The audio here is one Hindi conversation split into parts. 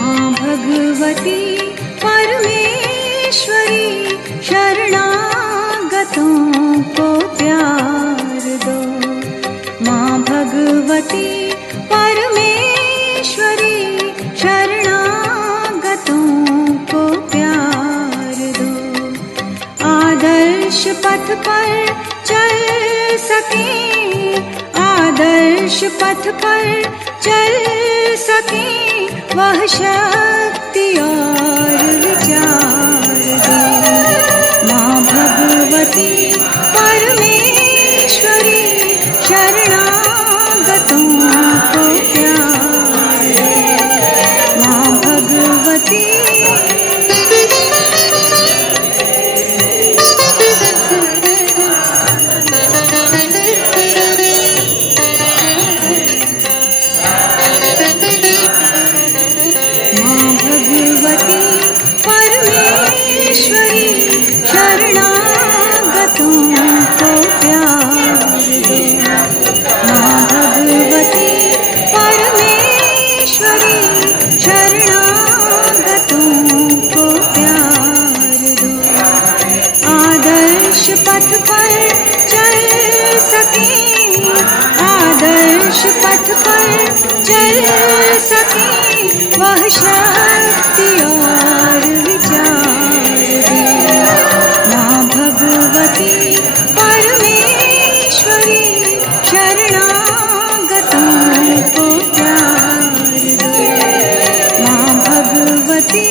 माँ भगवती परमेश्वरी शरणागतों को प्यार दो। माँ भगवती परमेश्वरी शरणागतों को प्यार दो। आदर्श पथ पर चल सके, आदर्श पथ पर चल सके, वह शक्ति और विचार दे। माँ भगवती परमेश्वरी शरणागतों को प्यार दे। माँ भगवती पथ पर चल सके, आदर्श पथ पर चल सके, वह शक्ति और विचार दे। माँ भगवती परमेश्वरी शरणागतों को प्यार दे। माँ भगवती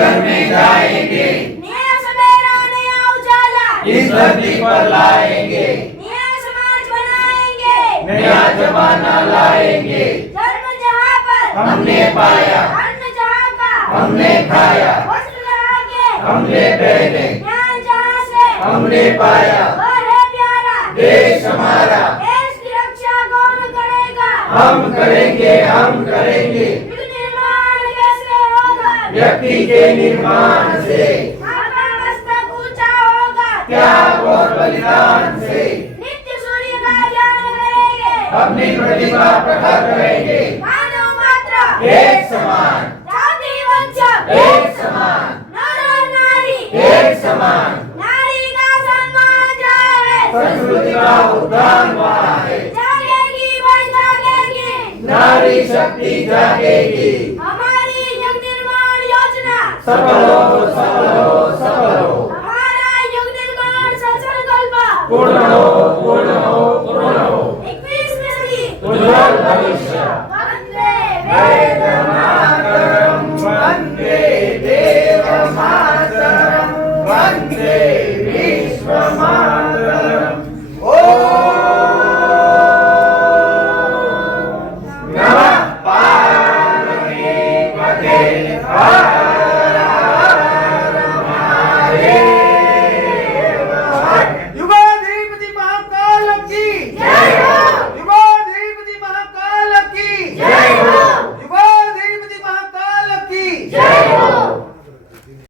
घर में गाएंगे, नया सवेरा नया उजाला इस धरती पर लाएंगे, नया समाज बनाएंगे, नया जमाना लाएंगे। धर्म जहाँ पर हमने पाया, अन्न जहाँ का हमने खाया, वस्त्र जहाँ के हमने पहने, ज्ञान जहाँ से हमने पाया। वह है प्यारा देश हमारा, देश की रक्षा कौन करेगा? हम करेंगे, हम करेंगे। युग निर्माण कैसे होगा? व्यक्ति के निर्माण से, आपका मस्तक ऊंचा होगा, त्याग और बलिदान से। नित्य सूर्य का ध्यान करेंगे, अपनी प्रतिभा प्रकट करेंगे। मानव मात्र एक समान, जाति वंचक एक समान, नर और नारी एक समान। नारी का सम्मान जहाँ है, संस्कृति का उद्धार वहाँ है। जागेगी वही जागेगी, नारी शक्ति जागेगी। हमारी जग निर्माण योजना सफल हो, सफल हो।